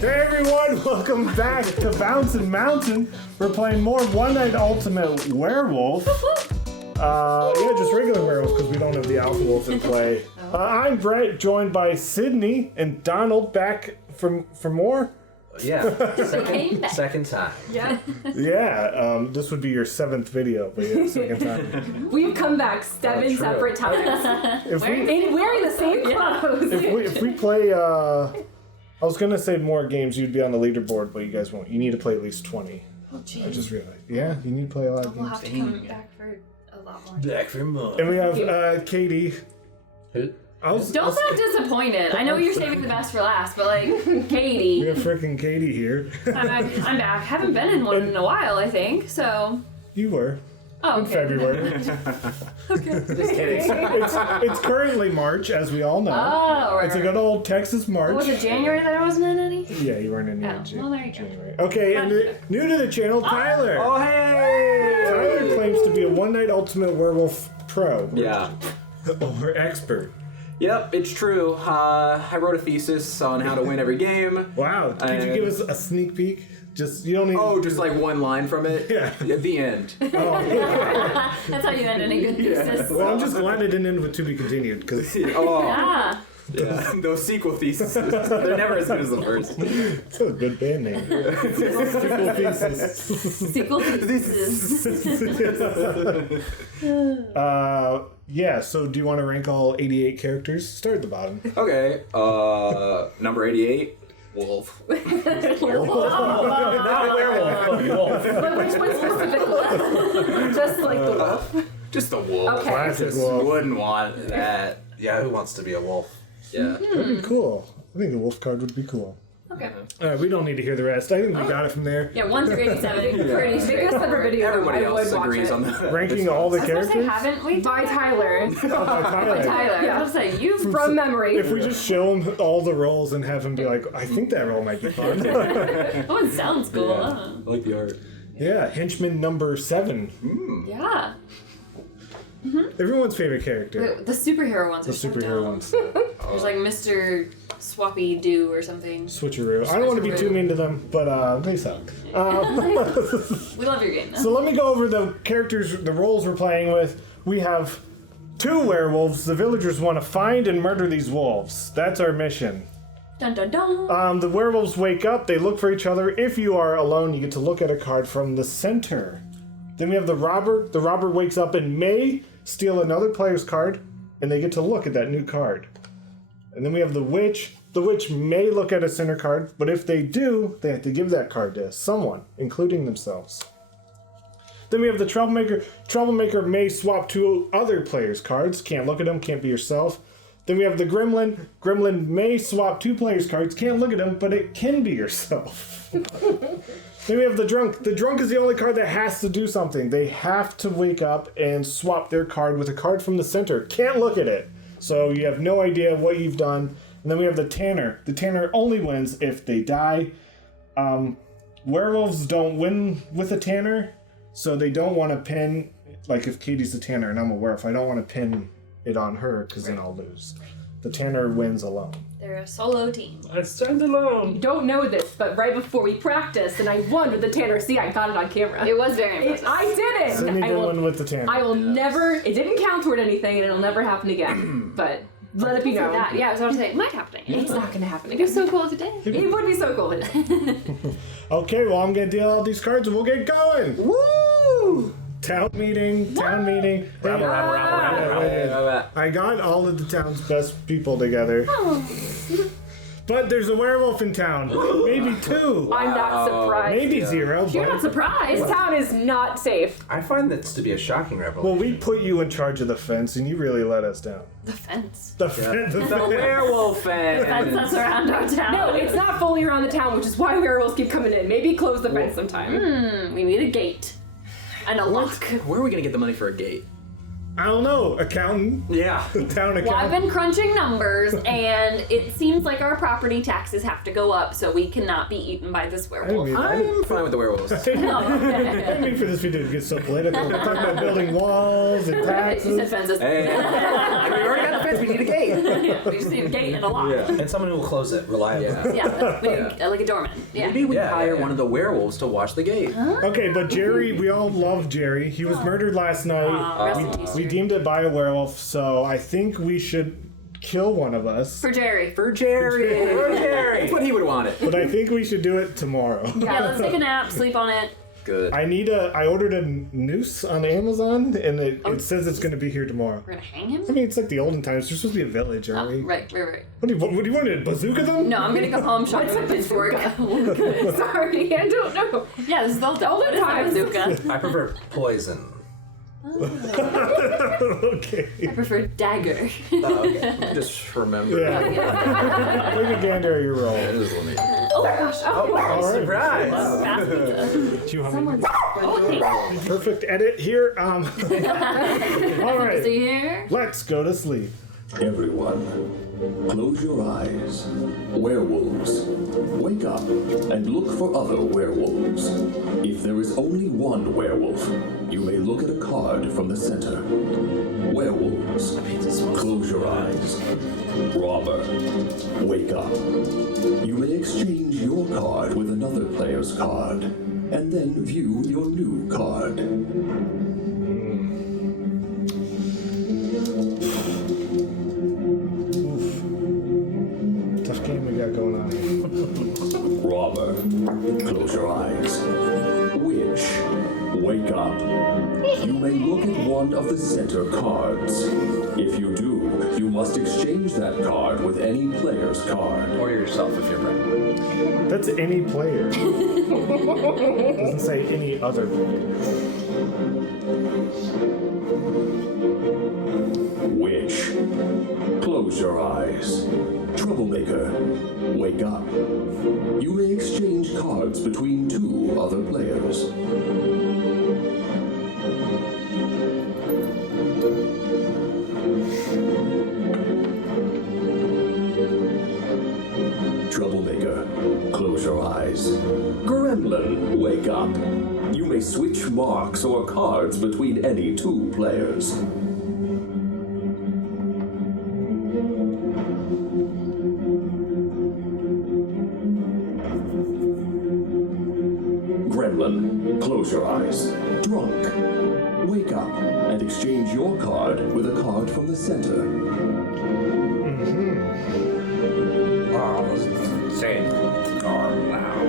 Hey everyone, welcome back to BouncinMouncin. We're playing more One Night Ultimate Werewolf. Yeah, just regular werewolf because we don't have the Alpha Wolf in play. I'm Brett, joined by Sydney and Donald, back for more. Yeah, second time. Yeah. Yeah, this would be your 7th video, but yeah, second time. We've come back 7 separate times. If we, And wearing the same clothes. if we play, I was gonna say more games, you'd be on the leaderboard, but you guys won't. You need to play at least 20. Oh, geez. I just realized. Yeah, you need to play a lot of We'll games. have to come back for a lot more. Back for more. And we have Katie. Who? Don't sound disappointed. I know you're saving the best for last, but like, We Katie. have frickin' Katie here. I'm back. Haven't been in one in a while, I think, so. You were. Oh, In okay. February. Just kidding. It's currently March, as we all know. Oh, right. It's a good old Texas March. Was it January that I wasn't in any? Yeah, you weren't in Oh, well, there you go. January. Okay, and new to the channel, Tyler. Oh, hey! Tyler claims to be a One Night Ultimate Werewolf pro. Yeah. Or expert. Yep, it's true. I wrote a thesis on how to win every game. Wow. Could you give us a sneak peek? Just, you don't need... Oh, just like one line from it? Yeah. At the end. Oh. That's how you end any good thesis. Well, I'm just glad it didn't end with to be continued, because Oh, Ah. yeah. Those sequel theses, they're never as good as the first. it's a good band name. Sequel thesis. Sequel thesis. Yeah, so do you want to rank all 88 characters? Start at the bottom. Okay, number 88. Wolf. Not werewolf. But which one specifically? Just like the wolf? Just the wolf. Okay. Classic Just wolf. wouldn't want that. Yeah, who wants to be a wolf? Yeah. That'd be cool. I think the wolf card would be cool. Okay. Alright, we don't need to hear the rest. I think we got it from there. Yeah, 1 through 87. Pretty Make a straight. separate video. Everybody I would else watch agrees it. on that. Ranking all the I was gonna say, characters? haven't we? By Tyler. Tyler. Tyler. Yeah. I was gonna say, you. From memory. If we just show him all the roles and have him be like, I think that role might be fun. Oh, it sounds cool. I like the art. Yeah, henchman number 7. Yeah. Everyone's favorite character. The superhero ones The are so superhero dumb. ones. There's like Mr. Swappy Doo or something. Switcheroo. I don't want to be too mean to them, but they suck. We love your game though. So let me go over the characters, the roles we're playing with. We have 2 werewolves. The villagers want to find and murder these wolves. That's our mission. Dun dun dun. The werewolves wake up, they look for each other. If you are alone, you get to look at a card from the center. Then we have the robber. The robber wakes up and may steal another player's card, and they get to look at that new card. And then we have the witch. The witch may look at a center card, but if they do, they have to give that card to someone, including themselves. Then we have the troublemaker. Troublemaker may swap 2 other players' cards. Can't look at them, can't be yourself. Then we have the gremlin. Gremlin may swap 2 players' cards. Can't look at them, but it can be yourself. Then we have the drunk. The drunk is the only card that has to do something. They have to wake up and swap their card with a card from the center. Can't look at it. So you have no idea what you've done. And then we have the tanner. The tanner only wins if they die. Werewolves don't win with a tanner, so they don't want to pin, like if Katie's the tanner and I'm a werewolf, I don't want to pin it on her because then I'll lose. The tanner wins alone. They're a solo team. I stand alone. You don't know this, but right before we practiced and I won with the Tanner. See, I got it on camera. It was very impressive. I did it! Sydney I did will, one with the tanner. I will never, it didn't count toward anything and it'll never happen again. But let it be known. That. Yeah, I was about to say, it might happen. It's not going to happen It'd be again. so cool if it did. It would be so cool if it did. Okay, well I'm gonna deal out these cards and we'll get going. Woo! Town meeting. Hey, I got all of the town's best people together. But there's a werewolf in town. Maybe 2. I'm not surprised. Maybe 0. You're but- not surprised. This town is not safe. I find this to be a shocking revelation. Well, we put you in charge of the fence and you really let us down. The fence. The fence. The werewolf Fence fan. that's around our town. No, it's not fully around the town, which is why werewolves keep coming in. Maybe close the fence sometime. We need a gate. And a lock. Where are we gonna get the money for a gate? I don't know. Accountant. Yeah. Town Well, I've accountant. been crunching numbers, and it seems like our property taxes have to go up so we cannot be eaten by this werewolf. I'm fine with the werewolves. I didn't mean for this video to get so political. We're talking about building walls and Right, you said taxes. fences. Hey, we already got the fence. We need a gate. Yeah, we just need a gate and a lock. Yeah. And someone who will close it reliably. Yeah. Yeah, we need, like a doorman. Yeah. Maybe we Yeah, hire yeah. one of the werewolves to watch the gate. Okay, but Jerry, we all love Jerry. He was murdered last night. Rest in peace, We Jerry. deemed it by a werewolf, so I think we should kill one of us. For Jerry. For Jerry. For Jerry. That's what he would want it. But I think we should do it tomorrow. Yeah, let's take a nap, sleep on it. Good. I ordered a noose on Amazon, and it says it's going to be here tomorrow. We're gonna hang him? I mean, it's like the olden times. There's supposed to be a village, aren't Oh, we? right. What do you want to bazooka them? No, I'm gonna go home, shop a pitchfork. Sorry, I don't know. Yeah, this is the Older times. bazooka. I prefer poison. Okay. I prefer dagger. Oh, okay. Just remember. Yeah. Look at Gander, your roll. It is Lemmy. Oh my gosh. Oh, All right. Surprise! Fast pizza. Do you want me someone's. Oh, perfect edit here? All hey. right. See here? Let's go to sleep. Everyone, close your eyes. Werewolves, wake up and look for other werewolves. If there is only one werewolf, you may look at a card from the center. Werewolves, close your eyes. Robber, wake up. You may exchange your card with another player's card, and then view your new card. Tough game we got going on here. Robber, close your eyes. Witch, wake up. You may look at one of the center cards. If you do, you must exchange that card with any player's card. Or yourself if you're right. That's any player. Doesn't say any other player. Witch, close your eyes. Troublemaker, wake up. You may exchange cards between two other players. Troublemaker, close your eyes. Gremlin, wake up. You may switch marks or cards between any two players. Gremlin, close your eyes. Drunk, wake up and exchange your card with a card from the center. Oh, same card now.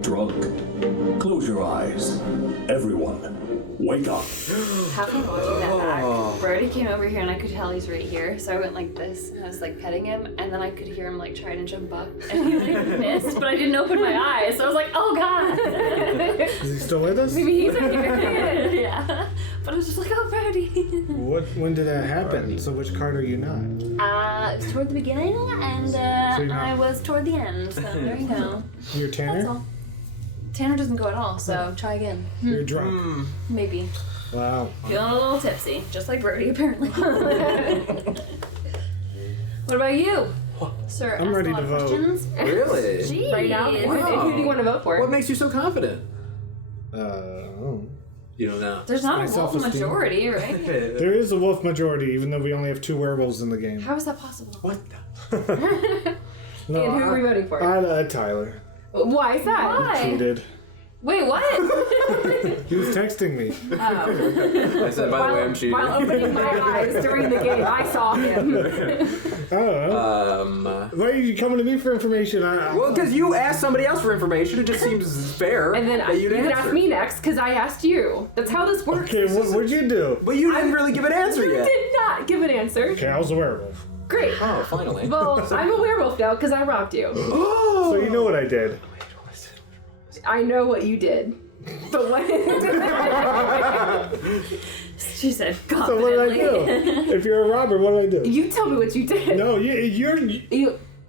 Drunk, close your eyes. Everyone, wake up. Halfway watching that back, Brody came over here and I could tell he's right here, so I went like this and I was like petting him, and then I could hear him like trying to jump up, and he like missed, but I didn't open my eyes, so I was like, oh god. Is he still with us? Maybe he's right here. Yeah, but I was just like, oh Brody. When did that happen? So which card are you not? It was toward the beginning, and you're not- I was toward the end, so there you go. You're That's Tanner? all. Tanner doesn't go at all, so try again. You're drunk. Maybe. Wow. Feeling a little tipsy, just like Brody, apparently. What about you? Sir, I'm ask ready a lot to of vote. questions. Really? Jeez. Right now? Who do you want to vote for? What makes you so confident? Oh. You don't know. There's not My a wolf self-esteem. majority, right? There is a wolf majority, even though we only have 2 werewolves in the game. How is that possible? What the? No, And who are we voting for? Tyler. Why is that? Why? Cheated. Wait, what? He was texting me. I said, by the way, I'm cheating. While opening my eyes during the game, I saw him. I don't know. Why are you coming to me for information? Well, because you asked somebody else for information, it just seems fair And then that you you'd can answer. ask me next because I asked you. That's how this works. Okay, what'd you do? But you didn't really give an answer You yet. did not give an answer. Okay, I was a werewolf. Great. Oh, finally. Well, I'm a werewolf now because I robbed you. So you know what I did. I know what you did. But what? She said So what did I confidently. do? If you're a robber, what did I do? You tell me what you did. No, you're.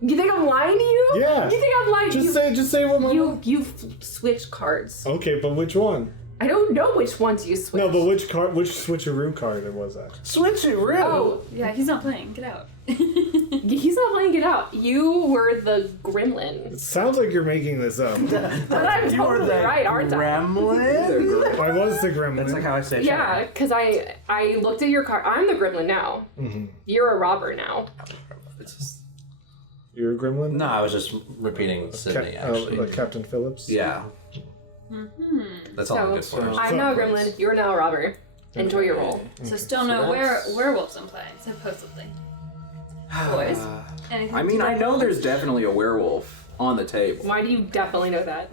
You think I'm lying to you? Yeah. You think I'm lying to you? Just say what my. You switched cards. Okay, but which one? I don't know which ones you switched. No, but which switcheroo card was that? Switch it, real. Oh, Yeah, he's not playing. Get out. he's He's not laying it out. You were the gremlin. It sounds like you're making this up. But I'm totally right, aren't I? Gremlin? I was the gremlin. That's like how I say it. Yeah, because I looked at your card. I'm the gremlin now. Mm-hmm. You're a robber now. You're a gremlin? No, I was just repeating Sydney, actually. Like Captain Phillips? Yeah. That's all I'm good for. I'm now a gremlin. You're now a robber. Enjoy your role. So still no werewolves in play, supposedly. Boys? Anything I mean, to I that know role? there's definitely a werewolf on the table. Why do you definitely know that?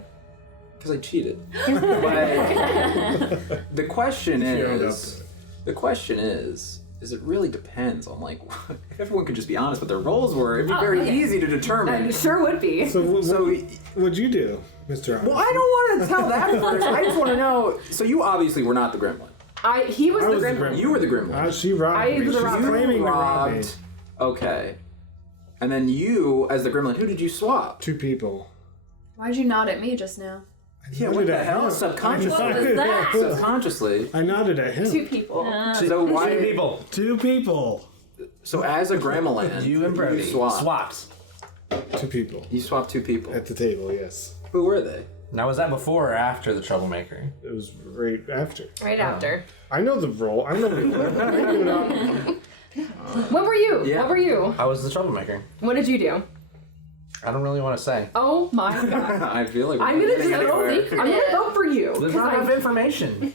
Because I cheated. But the question is, it really depends on like, if everyone could just be honest what their roles were, it'd be very easy to determine. It sure would be. So, So, what'd you do, Mr. Honest? well, I don't want to tell that first. I just want to know. So you obviously were not the gremlin. He was I the was the gremlin. gremlin. You were the gremlin. She robbed I me. was the She's robber. claiming to rob me. Robbed. Okay. And then you, as the gremlin, who did you swap? 2 people. Why'd you nod at me just now? Yeah, what the hell? Subconsciously. What was that? Subconsciously. I nodded at him. 2 people. So why? 2 people. 2 people. So as a gremlin, You and Brody. swapped. Swapped. 2 people. You swapped 2 people. At the table, yes. Who were they? Now, was that before or after the troublemaker? It was right after. Right after. I know the role. I know the role. What were you? Yeah. What were you? I was the troublemaker. What did you do? I don't really want to say. Oh my god. I feel like I'm we're gonna getting just anywhere. I'm gonna vote for you. There's 'cause not enough I- information.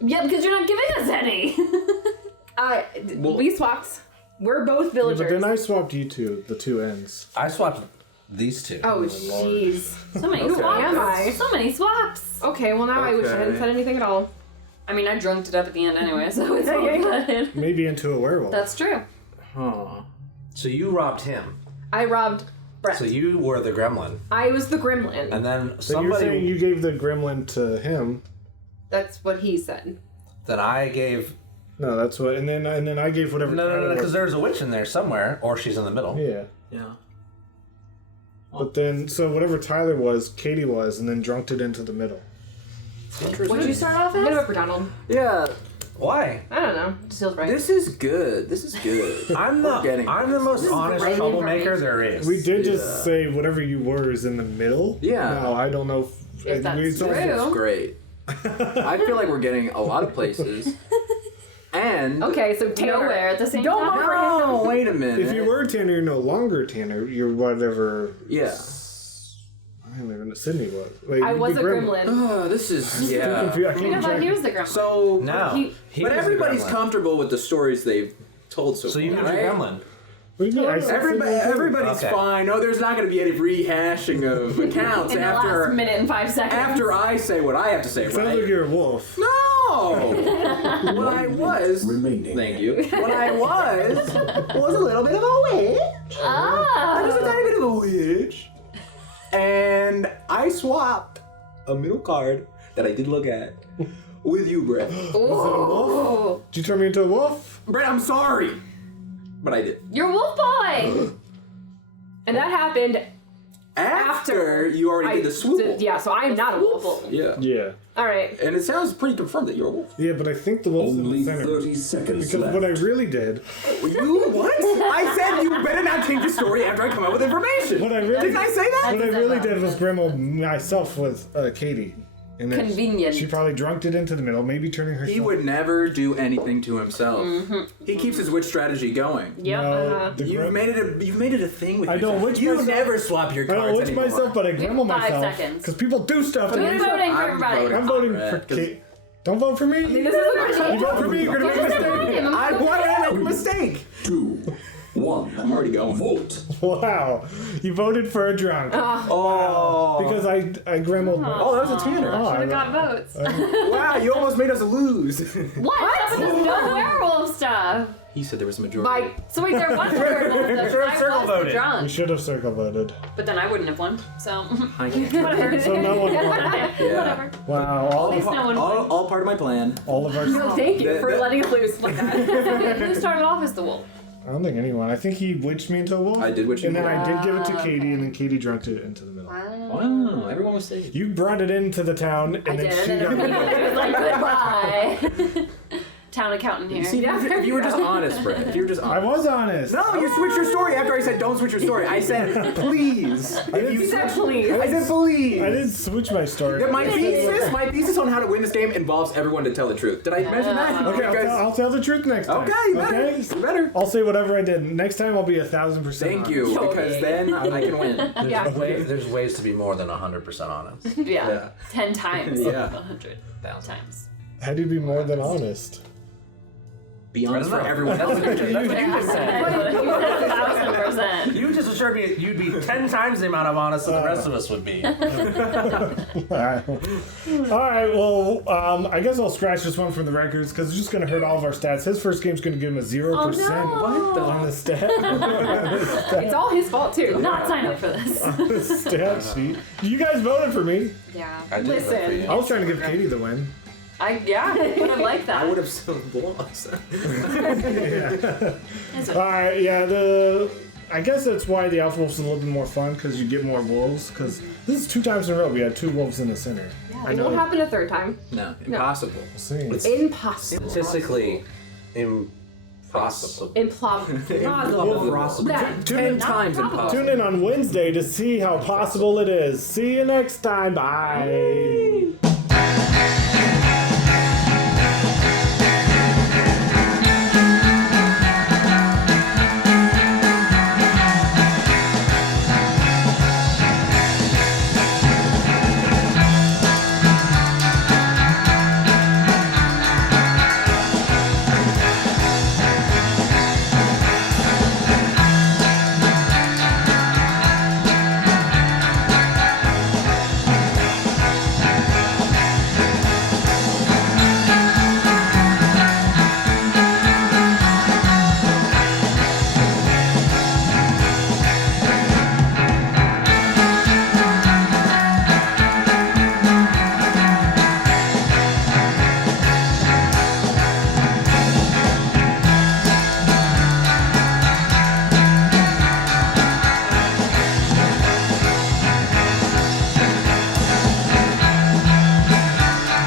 Yeah, because you're not giving us any. we swapped. We're both villagers. But then I swapped you 2, the 2 ends. I swapped these 2. Oh jeez. So many Okay. swaps. Am I? So many swaps. Okay, well now I wish I hadn't Okay. said anything at all. I mean, I drunked it up at the end anyway, so it's all good. Maybe into a werewolf. That's true. Huh. So you robbed him. I robbed Brett. So you were the gremlin. I was the gremlin. And then So you're saying somebody... you gave the gremlin to him. That's what he said. Then I gave... No, that's what. And then I gave whatever. No, was. because there's a witch in there somewhere, or she's in the middle. Yeah. Yeah. But then, so whatever Tyler was, Katie was, and then drunked it into the middle. What'd you start off as? I'm gonna vote for Donald. Yeah. Why? I don't know. Just feels right. This is good. This is good. I'm getting the most honest great troublemaker there is. We did just say whatever you were is in the middle. Yeah. No, I don't know If that's we- true. It's great. I feel like we're getting a lot of places. And Okay, so Tanner. Nowhere at the same Don't time. vote for him. no, wait a minute. If you were Tanner, you're no longer Tanner. You're whatever. Yeah. I don't even know. Sydney was. Wait, I you'd was be a Grim. gremlin. This is I yeah. can't I thought he check. was the gremlin. So No. He was but the everybody's gremlin. comfortable with the stories they've told so So far. you were the right? gremlin. What do you mean? I said Sydney too. Everybody's Okay. fine. No, there's not going to be any rehashing of accounts In the after last minute and 5 seconds. after I say what I have to say. Sounds Right? like you're a wolf. No. What I was. Remaining. Thank you. What I was a little bit of a witch. I was a tiny bit of a witch. And I swapped a middle card that I did look at with you, Brett. Was it a wolf? Did you turn me into a wolf? Brett, I'm sorry. But I did. You're Wolf Boy! And that happened After you already did the swoop. Yeah, so I'm not a wolf. Yeah. Yeah. Alright. And it sounds pretty confirmed that you're a wolf. Yeah, but I think the wolf's in Only the center. 30 seconds Because left. what I really did, You what? I said you better not change the story after I come up with information. what I really, Didn't I say that? what I really did was Grimmel myself with Katie. And then Convenient. She probably drunked it into the middle, maybe turning herself. He would never do anything to himself. He keeps his witch strategy going. Yep. No, the You've made it a thing with I yourself. don't witch You myself. never swap your I cards don't witch anymore. myself, but I Grimmel 5 myself. seconds. Because people do stuff to Who's me. voting for I'm everybody? voting. I'm voting Brett, for 'cause- Kate. Don't vote for me. This is a You vote for me, you're gonna make a mistake. Why did I make a mistake? 2, 1. I'm already going. Vote. Wow. You voted for a drunk. Oh. Because I Grimmel. Oh, that was a Tanner. Oh, Should I- have got votes. Wow, you almost made us lose. What? That was no werewolf stuff. He said there was a majority. So wait, there was a werewolf stuff. I circle was the voted. We drunk. should have circle voted. But then I wouldn't have won. So I can't. whatever. So no one won. Whatever. Wow. At least no one won. all part of my plan. All of our. Thank you The- for the- letting it loose like that. Who started off as the wolf? I don't think anyone. I think he witched me into a wolf. I did witch you And then into a I did give it to Katie, and then Katie drunked it into the middle. Wow, everyone was safe. You brought it into the town, and then did, she and then got it was like, goodbye. town accountant here. See, if you were just honest, Brett. If you were just I honest. was honest. No, you switched your story after I said don't switch your story. I said please. He said please. I said please. I didn't switch my story. My thesis on how to win this game involves everyone to tell the truth. Did I mention that? Okay, You guys- I'll tell the truth next time. Okay, you better. Okay? You better. I'll say whatever I did. Next time I'll be 1,000%. Thank you, because then I can win. There's ways to be more than 100% honest. Yeah. 10 times. Yeah. 100,000 times. How do you be more than honest? Be honest for know. everyone else. That's what you just said. 1,000%. You just assured me you'd be 10 times the amount of honest that the rest of us would be. Alright, well, I guess I'll scratch this one from the records because it's just going to hurt all of our stats. His first game's going to give him a 0% on the stat. It's all his fault too. Not sign up for this. on the stat sheet. You guys voted for me. Yeah. I did Listen. vote for you. I was trying to give Katie the win. I would have liked that. I would have still lost. Alright, yeah, I guess that's why the Alpha Wolf's a little bit more fun because you get more wolves. Because this is 2 times in a row we had 2 wolves in the center. It won't happen a third time. No, impossible. See. Impossible. Statistically impossible. Implausible. That- 10 times impossible. Tune in on Wednesday to see how possible it is. See you next time. Bye.